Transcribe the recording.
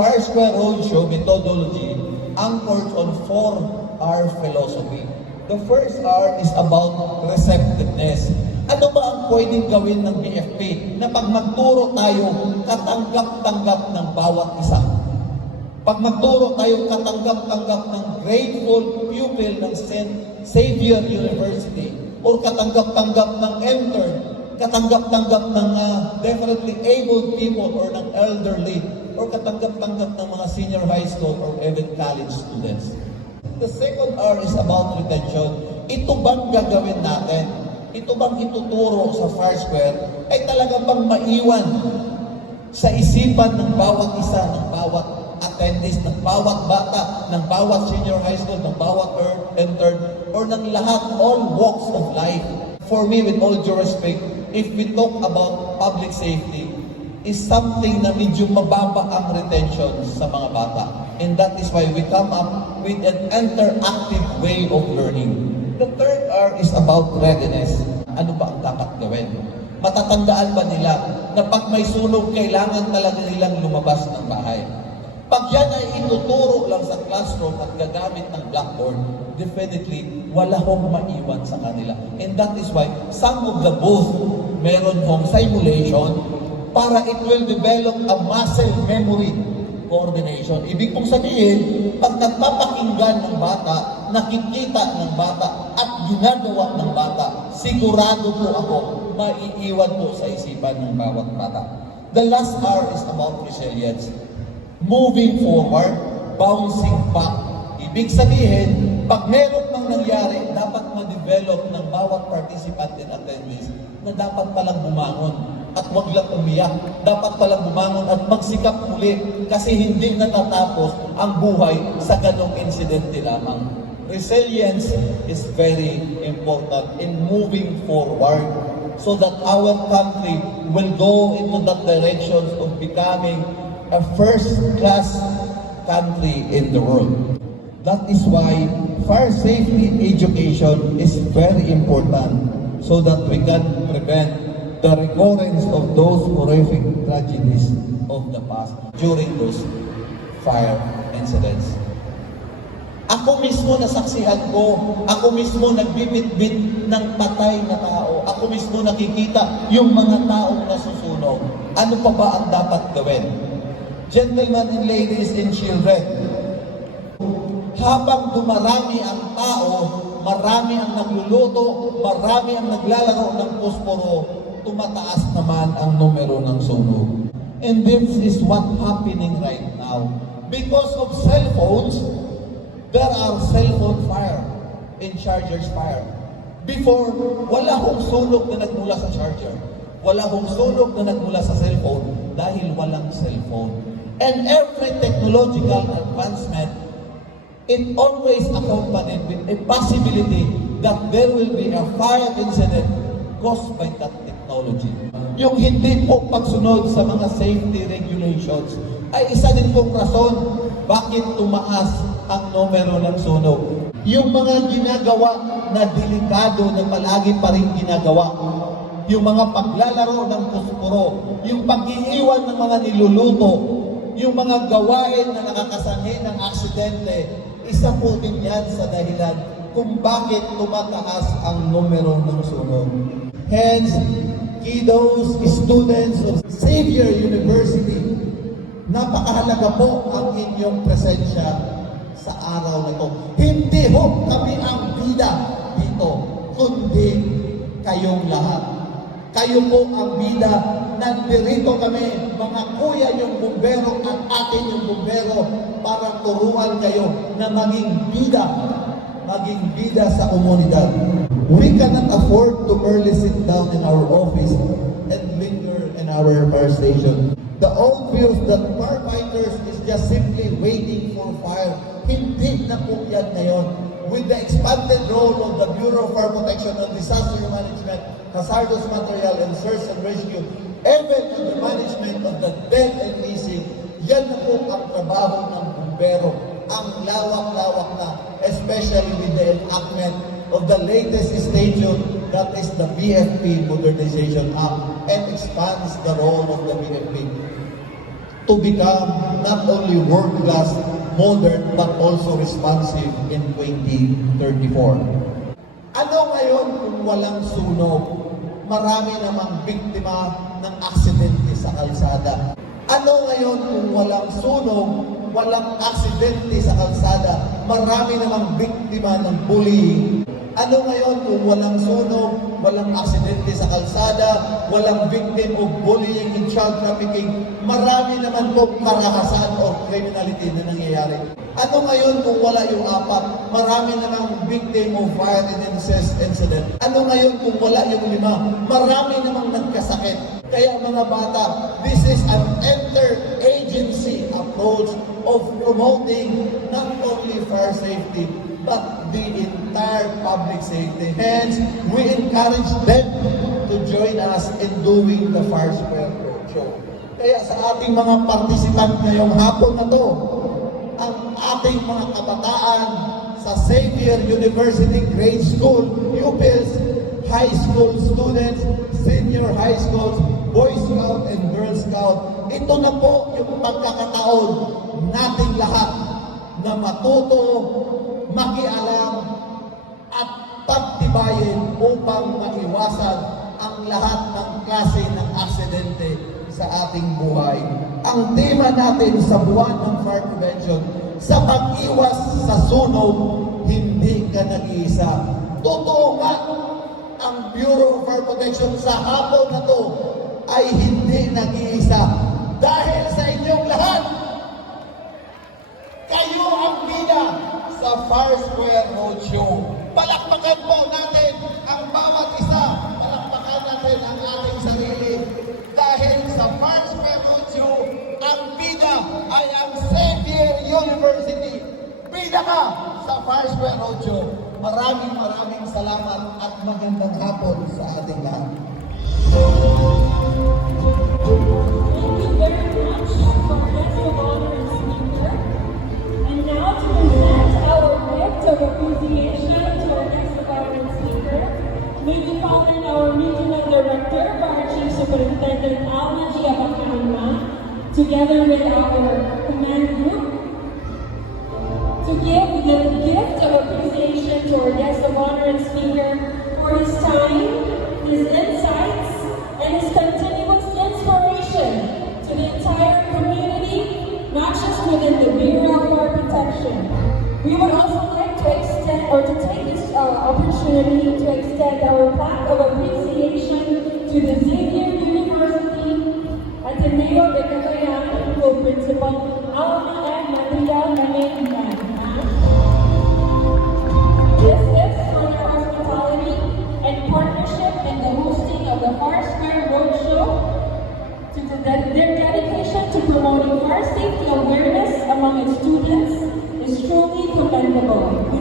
Fire Square Roadshow methodology anchored on 4R philosophy. The first R is about receptiveness. Ano ba ang pwedeng gawin ng BFP na pag magturo tayo, katanggap-tanggap ng bawat isa? Pag magturo tayo, katanggap-tanggap ng grateful pupil ng St. Xavier University or katanggap-tanggap ng intern, katanggap-tanggap ng definitely able people or ng elderly or katanggap-tanggap ng mga senior high school or even college students. The second R is about retention. Ito bang gagawin natin? Ito bang ituturo sa Fire Square ay talaga bang maiwan sa isipan ng bawat isa, ng bawat attendees, ng bawat bata, ng bawat senior high school, ng bawat intern, or ng lahat, all walks of life? For me, with all due respect, if we talk about public safety, is something na medyo mababa ang retention sa mga bata. And that is why we come up with an interactive way of learning. The third R is about readiness. Ano ba ang dapat gawin? Matatandaan ba nila na pag may sunog, kailangan talaga nilang lumabas ng bahay? Pag yan ay ituturo lang sa classroom at gagamit ng blackboard, definitely, wala hong maiwan sa kanila. And that is why some of the booth, meron hong simulation para it will develop a muscle memory coordination. Ibig pong sabihin, pag nagpapakinggan ng bata, nakikita ng bata, at ginagawa ng bata, sigurado po ako, maiiwan po sa isipan ng bawat bata. The last R is about resilience. Moving forward, bouncing back. Ibig sabihin, pag meron mang nangyari, dapat ma-develop ng bawat participant and attendees na dapat palang bumangon at wag lang umiyak. Dapat palang bumangon at magsikap muli kasi hindi natatapos ang buhay sa ganong insidente lamang. Resilience is very important in moving forward so that our country will go into that direction of becoming a first-class country in the world. That is why fire safety education is very important so that we can prevent the recurrence of those horrific tragedies of the past during those fire incidents. Ako mismo nasaksihan ko, ako mismo nagbibitbit ng patay na tao, ako mismo nakikita yung mga taong nasusunog. Ano pa ba ang dapat gawin? Gentlemen and ladies and children, habang dumarami ang tao, marami ang nagluluto, marami ang naglalaro ng posporo, tumataas naman ang numero ng sunog. And this is what happening right now. Because of cell phones, there are cell phone fire and chargers fire. Before, wala hong sunog na nagmula sa charger. Wala hong sunog na nagmula sa cellphone dahil walang cellphone. And every technological advancement, it always accompanied with a possibility that there will be a fire incident caused by that technology. Yung hindi po pagsunod sa mga safety regulations ay isa din pong rason bakit tumaas ang numero ng sunog. Yung mga ginagawa na delikado na palagi pa rin ginagawa, yung mga paglalaro ng posporo, yung pag-iiwan ng mga niluluto, yung mga gawain na nakakasanhi ng aksidente, isa po din yan sa dahilan kung bakit tumataas ang numero ng sunog. Hence, kiddos, students of Xavier University, napakahalaga po ang inyong presensya sa araw na ito. Hindi ho kami ang bida dito, kundi kayong lahat. Kayo po ang bida. Nandito kami, mga kuya yung bumbero at atin yung bumbero para turuan kayo na maging bida sa komunidad. We cannot afford to merely sit down in our office and linger in our fire station. The old views that firefighters is just simply waiting for fire. Hindi na po yan ngayon. With the expanded role of the Bureau of Fire Protection and Disaster Management, Hazardous Material and Search and Rescue, even to the management of the dead and missing, yan na po ang trabaho ng bumbero. Ang lawak-lawak na, especially with the enactment of the latest statute, that is the BFP Modernization Act, and expands the role of the BFP to become not only world-class, modern, but also responsive in 2034. Ano ngayon kung walang sunog? Marami namang biktima ng aksidente sa kalsada. Ano ngayon kung walang sunog, walang aksidente sa kalsada? Marami namang biktima ng bullying. Ano ngayon kung walang sunog, walang aksidente sa kalsada, walang victim of bullying and child trafficking? Marami naman po karahasan o criminality na nangyayari. Ano ngayon kung wala yung apat? Marami namang victim of fire and incest incident. Ano ngayon kung wala yung lima? Marami namang nagkasakit. Kaya mga bata, this is an interagency approach of promoting not only fire safety, but the entire public safety. Hence, we encourage them to join us in doing the Fire Square Roadshow. Kaya sa ating mga participant ngayong hapon na to, ang ating mga kabataan sa Xavier University Grade School, pupils, high school students, senior high schools, Boy Scout and Girl Scout, ito na po yung pagkakataon nating lahat na matuto, makialam, at pagtibayin upang maiwasan ang lahat ng klase ng aksidente sa ating buhay. Ang tema natin sa buwan ng Fire Prevention, sa pag-iwas sa sunog, hindi ka nag-iisa. Totoo nga, ang Bureau of Fire Protection sa hapon na to ay hindi nag-iisa. Dahil sa inyong lahat, kayo ang bida sa Fire Square Roadshow. Palakpakan po natin ang bawat isa. Palakpakan natin ang ating sarili. Dahil sa Fire Square Roadshow, ang bida ay ang Xavier University. Bida ka sa Fire Square Roadshow. Maraming salamat at magandang hapon sa ating lahat. Thank you very much for guest of honor and speaker. And now to present our gift of appreciation to our guest of honor and speaker, may we call in our Regional Director, Fire Chief Superintendent Alma G. Abacana, together with our command group, to give the gift of appreciation to our guest of honor and speaker for his time, his insights, and his continuous inspiration to the entire community, not just within the Bureau of Fire Protection. We would also like to extend, or to take this opportunity to extend our plaque of appreciation to the Xavier University Ateneo de Cagayan Co-Principal Alma and Maria Manengan. This is for their hospitality and partnership in the hosting of the Fire Square Roadshow. Their dedication to promoting fire safety awareness among its students is truly commendable. We